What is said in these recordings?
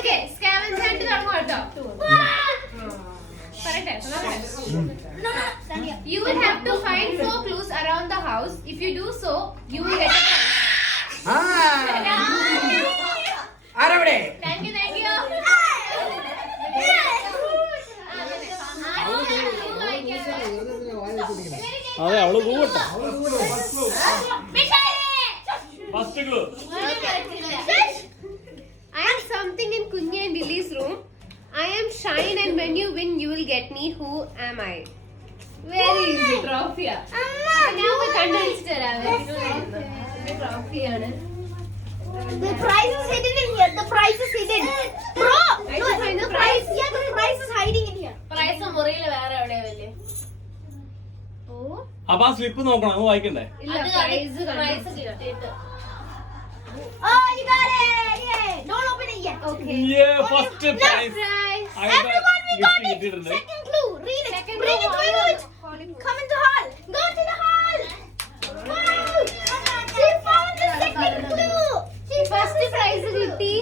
Okay സ്കാവൻജ് ആയിട്ട് തുടങ്ങും കേട്ടോ പറയട്ടെ You will have to find four clues around the house. If you do so, you will get a prize. ആ ആരവിടെ Thank you, thank you. അതെ അവൾ കൂവട്ടെ first clue something in Kunya and Lily's room. I am shine and when you win, you will get me. Who am I? Very easy. Trophy. ഞാൻ പോയി കണ്ടുപിടിച്ചിട്ട് വരാം ട്രോഫിയാണ് The prize is hidden in here. The prize is hidden. Bro, no, the the prize. Yeah, the prize is hiding in here. Prize മുറിയിൽ വേറെ എവിടെയാ വലിയ ഓ അപ്പൊ ആ സ്ലിപ്പ് നോക്കണം അത് വായിക്കണ്ടേ ഇല്ല പ്രൈസ് പ്രൈസ് കിട്ടിയിട്ട് Oh, you got it! Yay! Don't open it Okay. Yeah, first prize. prize. Everyone, we got it. Second clue. Read it. Second Bring clue, it, bring hall. it. Come into hall. Go to the hall. Wow. She found the second clue. She second clue. കിട്ടി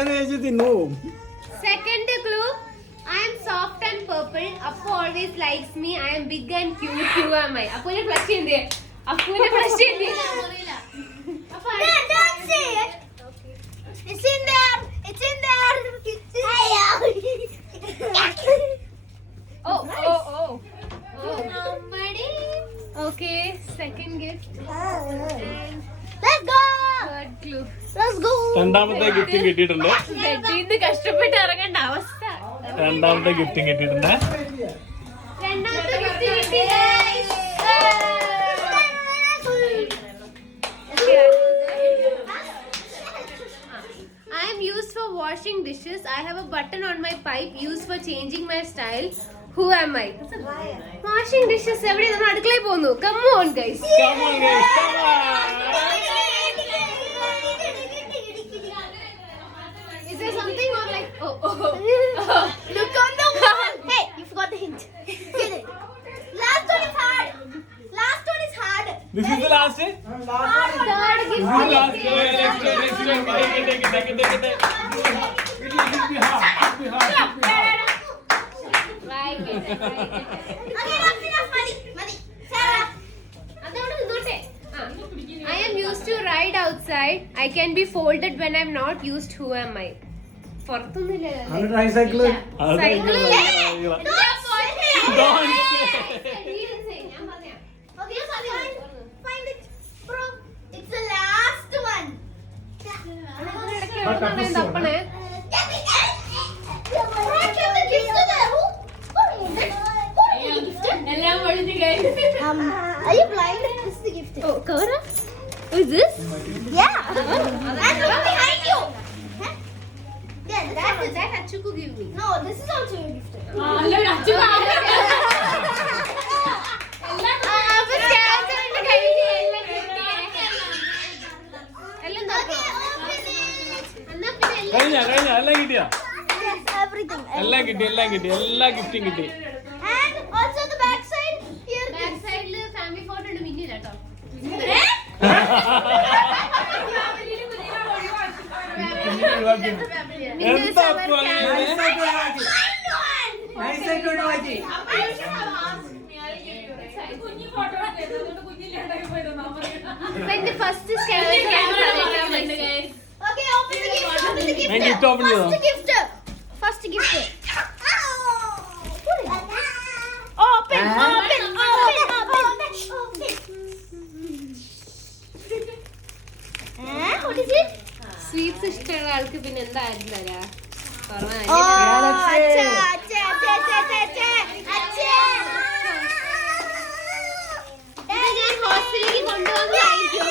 ഇപ്പൊ and purple Appu always likes me I am big and cute who am I അപ്പുവിന്റെ flush എന്ത് അപ്പുവിന്റെ flush എന്ത് There, don't say it. It's in there. It's in there. Hey, oh oh oh okay second gift Let's go. Third clue Let's go. രണ്ടാമത്തെ ഗിഫ്റ്റും കിട്ടിയിട്ടുണ്ട്? കഷ്ടപ്പെട്ട് ഇറങ്ങേണ്ട. അവസ്ഥ രണ്ടാമത്തെ ഗിഫ്റ്റും കിട്ടിയിട്ടുണ്ട് I am used for washing dishes. I have a button on my pipe used for changing my style. Who am I? Washing dishes എവിടെ നമ്മൾ അടുക്കളയിൽ പോകുന്നു Come on guys. Come on, guys, come on. Oh, oh. oh. Look on the wall. hey, you forgot the hint. Get it. Last one is hard. Last one is hard. This Very is the last one. Hard one. Third gift. Hard last. One. Last one. Take it. Take it. Take it. Take it. take It will be hard. It will be hard. It will be hard. Like it. Again, up enough money. Money. Sarah. I am used to ride outside. I can be folded when I'm not used. Who am I? എല്ലാം ഒഴിഞ്ഞു Um, gift. Oh കവറ Is this? Yeah. And look behind you. Yeah, that is That Achuku give me. No, this is also a gift. പിന്നെ എല്ലാം കഴിഞ്ഞ കഴിഞ്ഞ? എല്ലാം കിട്ടിയാ? Yes, everything. എല്ലാം കിട്ടി എല്ലാം കിട്ടി. എല്ലാ ഗിഫ്റ്റും കിട്ടി. And മാറ്റി ഫസ്റ്റ് gift open ചെയ്തോ? First gift. First gift. Open, open, open, sweets ഇഷ്ടമുള്ള ആൾക്ക് പിന്നെ എന്തായിരുന്നു തരാ? ഹോസ്റ്റലിലേക്ക് കൊണ്ടുപോകുന്നതായിരിക്കും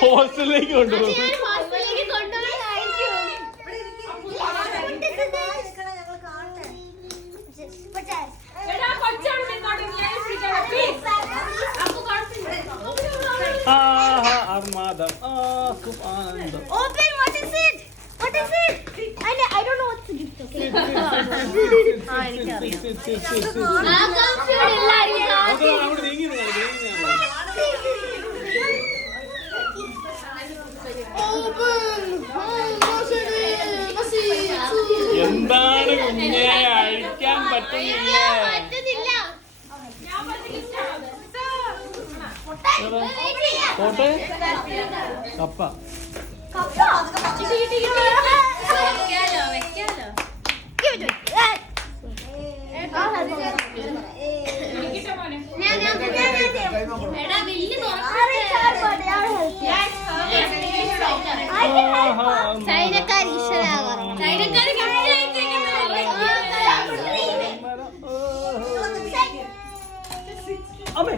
ഹോസ്റ്റലിലേക്ക് കൊണ്ടുപോകും ആഹാ അർമാദം എന്താണ് കുഞ്ഞെ? അഴിക്കാൻ പറ്റുന്നില്ലേ. പോട്ടെ. കപ്പ. കപ്പ. അമ്മേ.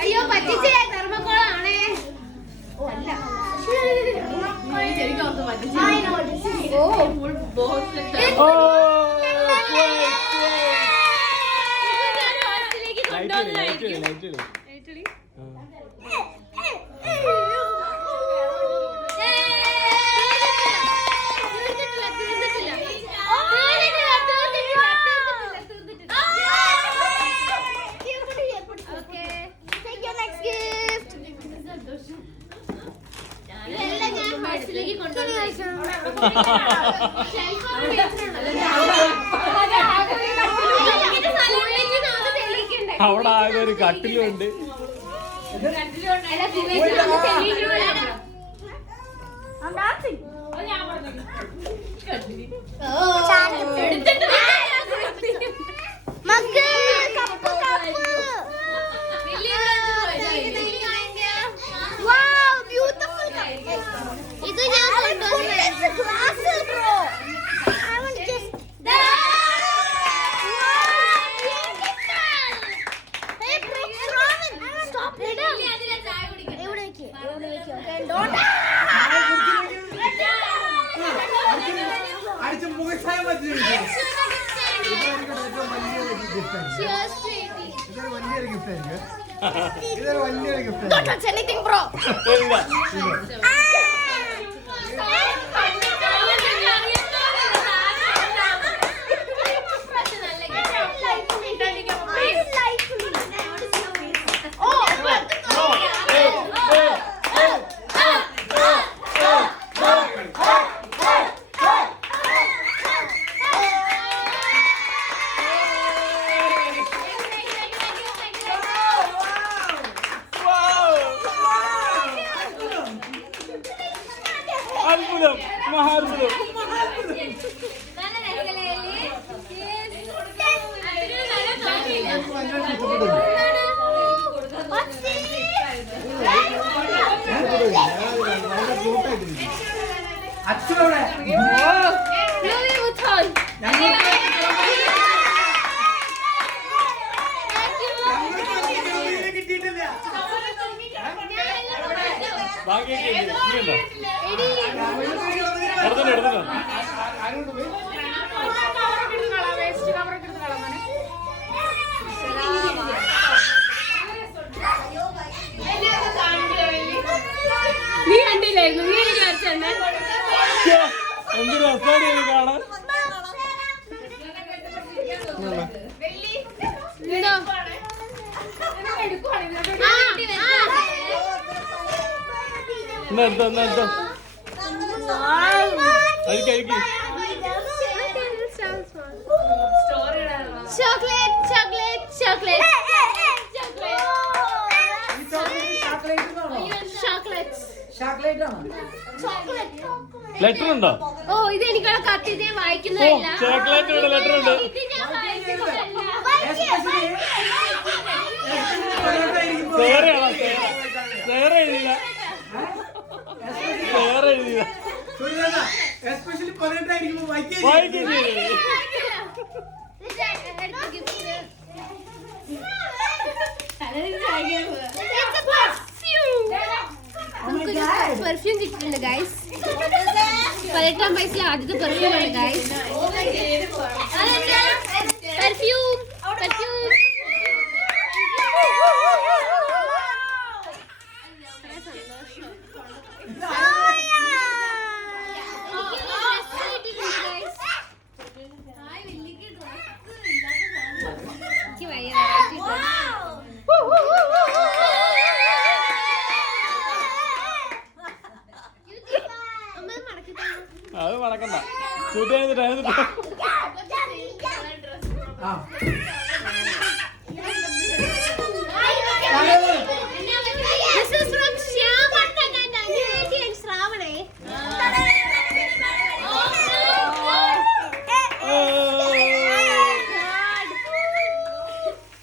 അയ്യോ പറ്റിച്ചേ തെർമക്കോളാണേ ഓ അല്ല. ഓ അവിടെ ആകെ ഒരു കട്ടിലുണ്ട്. Mug cup cup Wow, beautiful cup. ഇത് ഞാൻ കൊണ്ടുവന്നേ glass bro I want to just Wow, beautiful. Hey, bro, Shravan, stop it. ഇവിടെ വെക്ക്, ഇവിടെ വെക്ക്, okay? Don't- അടിച്ച് മുഖച്ചായ മതി Cheers to it. ഇതൊരു വലിയൊരു ഗിഫ്റ്റ് ആയിരിക്കും ഇതൊരു വലിയൊരു ഗിഫ്റ്റ് Don't മഹാത്ഭുതം അച്ഛനവിടെ നീ കണ്ടില്ലായിരുന്നു നീ എനിക്ക് അച്ഛനെ ശ്ശോ, എന്ത് രസാണ് ഇത് കാണാൻ ഇതോ ആ, ആ. എന്നാ എടുത്തോ എന്നാ എടുത്തോ chocolate, chocolate. Chocolate chocolate chocolate letter ഉണ്ടോ ഓ ഇത് എനിക്കുള്ള കത്ത് ഇത് വായിക്കുന്നതല്ല. ചോക്ലേറ്റ് ഉണ്ട് ലെറ്റർ ഉണ്ട് സേറയാണോ സേറ സേറ എഴുതില്ല എസ്പെഷ്യലി പതിനെട്ടായിരിക്കുമ്പോ വൈകി വായിക്കും ചെയ്തു പെർഫ്യൂം കിട്ടിയിട്ടുണ്ട് ഗൈസ് പതിനെട്ടാം വയസ്സിലെ ആദ്യത്തെ പെർഫ്യൂം ആണ് ഗൈസ്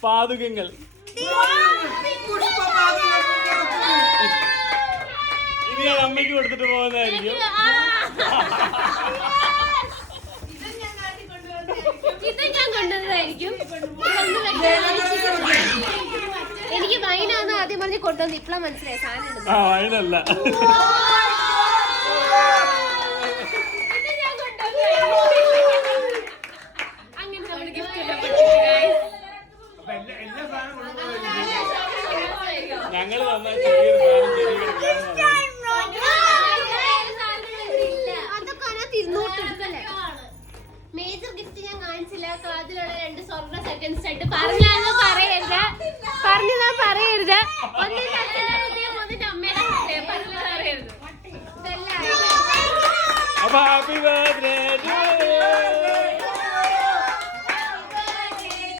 പാതുകങ്ങൾ. ഇനി അമ്മയ്ക്ക് കൊടുത്തിട്ട് പോകുന്നതായിരിക്കും കൊണ്ടുവന്നതായിരിക്കും എനിക്ക് വൈനാന്ന് ആദ്യം പറഞ്ഞ് കൊണ്ടുവന്ന് ഇപ്പളാ മനസ്സിലായി സാധനം. ആ വൈനല്ല. ഞാൻ സ്വർണ സെക്കൻഡ് സെറ്റ് പറഞ്ഞാന്ന് പറയരുത്. പറഞ്ഞതാ പറയരുത്. ഒന്നിന്റെ അച്ഛന്റെ ഹൃദയം ഒന്നിന്റെ അമ്മയുടെ ഹൃദയം പറഞ്ഞത് പറയരുത്. അപ്പൊ ഹാപ്പി ബർത്ത്ഡേ